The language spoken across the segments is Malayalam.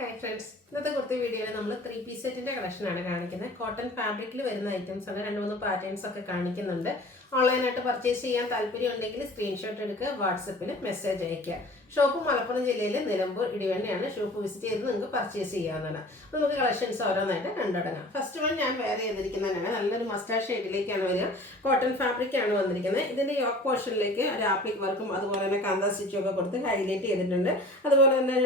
Hi friends, ഇന്നത്തെ കുറച്ച് വീഡിയോയിൽ നമ്മൾ 3 പീസ് സെറ്റിന്റെ കളക്ഷനാണ് കാണിക്കുന്നത്. കോട്ടൺ ഫാബ്രിക്കിൽ വരുന്ന ഐറ്റംസ് ആണ്. 2-3 പാറ്റേൺസ് ഒക്കെ കാണിക്കുന്നുണ്ട്. ഓൺലൈനായിട്ട് പർച്ചേസ് ചെയ്യാൻ താല്പര്യം ഉണ്ടെങ്കിൽ സ്ക്രീൻഷോട്ട് എടുക്കുക, വാട്സപ്പിൽ മെസ്സേജ് അയയ്ക്കുക. ഷോപ്പ് മലപ്പുറം ജില്ലയിലെ നിലമ്പൂർ ഇടിവണ്ണയാണ്. ഷോപ്പ് വിസിറ്റ് ചെയ്ത് നിങ്ങൾക്ക് പർച്ചേസ് ചെയ്യാവുന്നതാണ്. അപ്പോൾ നമുക്ക് കളക്ഷൻസ് ഓരോന്നായിട്ട് കണ്ടുടങ്ങാം. ഫസ്റ്റ് വൺ ഞാൻ വെയർ ചെയ്തിരിക്കുന്നതാണ്. നല്ലൊരു മസ്റ്റാർഡ് ഷെയ്ഡിലേക്കാണ് വരിക. കോട്ടൺ ഫാബ്രിക് ആണ് വന്നിരിക്കുന്നത്. ഇതിന്റെ യോക്ക് പോർഷനിലേക്ക് ഒരു ആപ്ലിക് വർക്കും അതുപോലെ തന്നെ കാന്ത സ്റ്റിച്ചും ഒക്കെ കൊടുത്ത് ഹൈലൈറ്റ് ചെയ്തിട്ടുണ്ട്. അതുപോലെ തന്നെ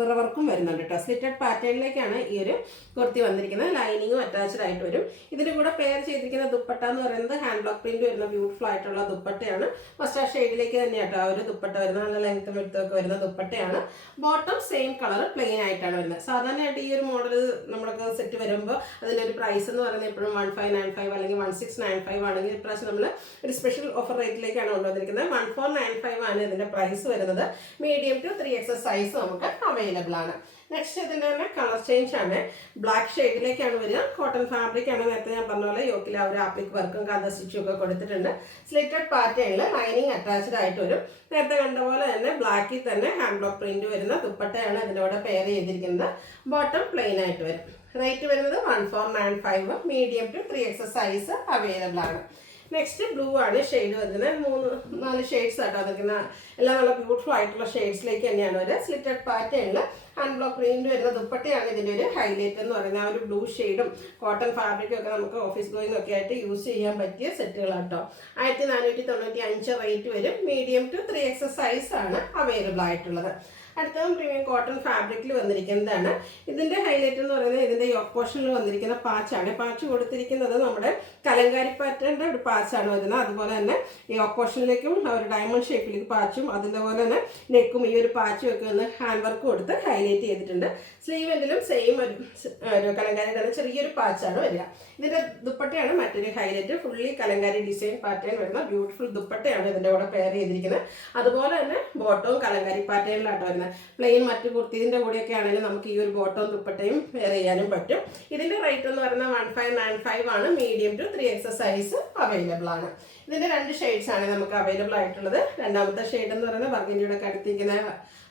മിറ വർക്കും വരുന്നുണ്ട് കേട്ടോ. സ്ലിറ്റഡ് പാറ്റേണിലേക്കാണ് ഈ ഒരു കുർത്തി വന്നിരിക്കുന്നത്. ലൈനിങ്ങും അറ്റാച്ച്ഡ് ആയിട്ട് വരും. ഇതിന്റെ കൂടെ പെയർ ചെയ്തിരിക്കുന്ന ദുപ്പട്ട എന്ന് പറയുന്നത് ഹാൻഡ് ബ്ലോക്ക് പ്രിന്റ് വരുന്ന ബ്യൂട്ടിഫുൾ ആയിട്ടുള്ള ദുപ്പട്ടയാണ്. മസ്റ്റാർഡ് ഷെയ്ഡിലേക്ക് തന്നെയാട്ടോ ആ ഒരു ദുപ്പട്ട വരുന്നത്. നല്ല ലെങ്ത്തും വിഡ്ത്തും വരുന്ന ദുപ്പട്ടയാണ്. ബോട്ടം സെയിം കളർ പ്ലെയിൻ ആയിട്ടാണ് വരുന്നത്. സാധാരണയായിട്ട് ഈ ഒരു മോഡൽ നമ്മുടെ സെറ്റ് വരുമ്പോൾ അതിൻ്റെ ഒരു പ്രൈസ് എന്ന് പറയുന്നത് എപ്പോഴും 1595 അല്ലെങ്കിൽ 1695 ആണെങ്കിൽ ഇപ്രാവശ്യം നമ്മൾ ഒരു സ്പെഷ്യൽ ഓഫർ റേറ്റിലേക്കാണ് കൊണ്ടുവന്നിരിക്കുന്നത്. 1495 ആണ് ഇതിന്റെ പ്രൈസ് വരുന്നത്. മീഡിയം ടു 3XS സൈസ് നമുക്ക് അവൈലബിൾ ആണ്. നെക്സ്റ്റ് ഇതിൻ്റെ തന്നെ കളർ ചേഞ്ച് ആണ്. ബ്ലാക്ക് ഷെയ്ഡിലേക്കാണ് വരിക. കോട്ടൺ ഫാബ്രിക് ആണ്. നേരത്തെ ഞാൻ പറഞ്ഞ പോലെ യോക്കിൽ ആ ഒരു ആപ്ലിക് വർക്കും കാന്ത സ്റ്റിച്ചും ഒക്കെ കൊടുത്തിട്ടുണ്ട്. സ്ലിറ്റഡ് പാറ്റേണിൽ ലൈനിങ് അറ്റാച്ച്ഡ് ആയിട്ട് വരും. നേരത്തെ കണ്ട പോലെ തന്നെ ബ്ലാക്കിൽ തന്നെ ഹാൻഡ് ബ്ലോക്ക് പ്രിന്റ് വരുന്ന ദുപ്പട്ടയാണ് ഇതിൻ്റെ കൂടെ പെയർ ചെയ്തിരിക്കുന്നത്. ബോട്ടം പ്ലെയിൻ ആയിട്ട് വരും. റേറ്റ് വരുന്നത് 1495. Medium to 3XS size available ആണ്. നെക്സ്റ്റ് ബ്ലൂ ആണ് ഷെയ്ഡ് വരുന്നത്. 3-4 ഷെയ്ഡ്സ് ആട്ടോ നിൽക്കുന്ന. എല്ലാം നല്ല ബ്യൂട്ടിഫുൾ ആയിട്ടുള്ള ഷെയ്ഡ്സിലേക്ക് തന്നെയാണ് വരിക. സ്ലിറ്റഡ് പാറ്റേണിൽ ഹാൻഡ് ബ്ലോക്ക് പ്രിന്റ് വരുന്ന ദുപ്പട്ടയാണ് ഇതിൻ്റെ ഒരു ഹൈലൈറ്റ് എന്ന് പറയുന്നത്. ആ ഒരു ബ്ലൂ ഷെയ്ഡും കോട്ടൺ ഫാബ്രിക്കും ഒക്കെ നമുക്ക് ഓഫീസ് ഗോയിങ് ഒക്കെ ആയിട്ട് യൂസ് ചെയ്യാൻ പറ്റിയ സെറ്റുകളാട്ടോ. 1495 റേറ്റ് വരും. മീഡിയം ടു 3XS സൈസ് ആണ് അവൈലബിൾ ആയിട്ടുള്ളത്. അടുത്തതും പ്രീമിയം കോട്ടൺ ഫാബ്രിക്കിൽ വന്നിരിക്കുന്നതാണ്. ഇതിൻ്റെ ഹൈലൈറ്റ് എന്ന് പറയുന്നത് ഇതിൻ്റെ യോക്ക് പോർഷനിൽ വന്നിരിക്കുന്ന പാച്ചാണ്. പാച്ച് കൊടുത്തിരിക്കുന്നത് നമ്മുടെ കലങ്കാരി പാറ്റേണിൻ്റെ ഒരു പാച്ചാണ് വരുന്നത്. അതുപോലെ തന്നെ യോക്ക് പോർഷനിലേക്കും ഒരു ഡയമണ്ട് ഷേപ്പിലേക്ക് പാച്ചും അതുപോലെ തന്നെ നെക്കും ഈ ഒരു പാച്ചും ഒക്കെ ഒന്ന് ഹാൻഡ് വർക്ക് കൊടുത്ത് ഹൈലൈറ്റ് ചെയ്തിട്ടുണ്ട്. സ്ലീവെൻറ്റിലും സെയിം ഒരു കലങ്കാരിയുടെ തന്നെ ചെറിയൊരു പാച്ചാണ് വരിക. ഇതിൻ്റെ ദുപ്പട്ടയാണ് മറ്റൊരു highlight. Fully Kalamkari design pattern വരുന്ന ബ്യൂട്ടിഫുൾ ദുപ്പട്ടയാണ് ഇതിൻ്റെ കൂടെ പെയർ ചെയ്തിരിക്കുന്നത്. അതുപോലെ തന്നെ ബോട്ടവും കലങ്കാരി പാറ്റേണിലായിട്ട് വരുന്നത്. പ്ലെയിൻ മറ്റു കുർത്തിൻ്റെ കൂടെയൊക്കെ ആണെങ്കിലും നമുക്ക് ഈ ഒരു ബോട്ടവും ദുപ്പട്ടയും വെയർ ചെയ്യാനും പറ്റും. ഇതിൻ്റെ റേറ്റ് എന്ന് പറയുന്നത് 1595 ആണ്. Medium to 3XS size available ആണ്. ഇതിൻ്റെ 2 ഷെയ്ഡ്സ് ആണ് നമുക്ക് അവൈലബിൾ ആയിട്ടുള്ളത്. രണ്ടാമത്തെ ഷെയ്ഡ് എന്ന് പറയുന്നത് ബർഗൻഡിയുടെ അടുത്തിരിക്കുന്ന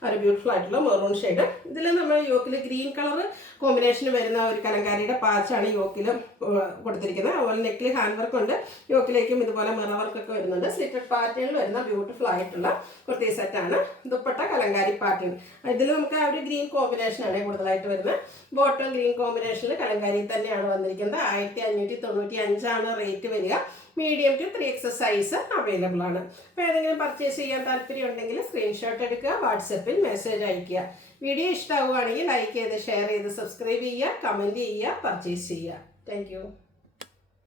ഒരു ബ്യൂട്ടിഫുൾ ആയിട്ടുള്ള മെറൂൺ ഷെയ്ഡ്. ഇതിൽ നമ്മൾ യോക്കിൽ ഗ്രീൻ കളർ കോമ്പിനേഷൻ വരുന്ന ഒരു കലങ്കാരിയുടെ പാച്ചാണ് യോക്കിൽ കൊടുത്തിരിക്കുന്നത്. അതുപോലെ നെക്കിൽ ഹാൻഡ് വർക്ക് ഉണ്ട്. യോക്കിലേക്കും ഇതുപോലെ മിറർ വർക്കൊക്കെ വരുന്നുണ്ട്. സ്ലിറ്റഡ് പാറ്റേണിൽ വരുന്ന ബ്യൂട്ടിഫുൾ ആയിട്ടുള്ള കുർത്തി സെറ്റാണ്. ദുപ്പട്ട കലങ്കാരി പാറ്റേൺ. ഇതിൽ നമുക്ക് ആ ഒരു ഗ്രീൻ കോമ്പിനേഷനാണ് കൂടുതലായിട്ട് വരുന്നത്. ബോട്ടം ഗ്രീൻ കോമ്പിനേഷനിൽ കലങ്കാരി തന്നെയാണ് വന്നിരിക്കുന്നത്. 1595 ആണ് റേറ്റ് വരിക. Medium to 3XS size available ആണ്. അപ്പോൾ ഏതെങ്കിലും പർച്ചേസ് ചെയ്യാൻ താല്പര്യം ഉണ്ടെങ്കിൽ സ്ക്രീൻഷോട്ട് എടുക്കുക, വാട്സപ്പിൽ മെസ്സേജ് അയയ്ക്കുക. വീഡിയോ ഇഷ്ടമാവുകയാണെങ്കിൽ ലൈക്ക് ചെയ്ത് ഷെയർ ചെയ്ത് സബ്സ്ക്രൈബ് ചെയ്യുക, കമൻറ്റ് ചെയ്യുക, പർച്ചേസ് ചെയ്യുക. താങ്ക്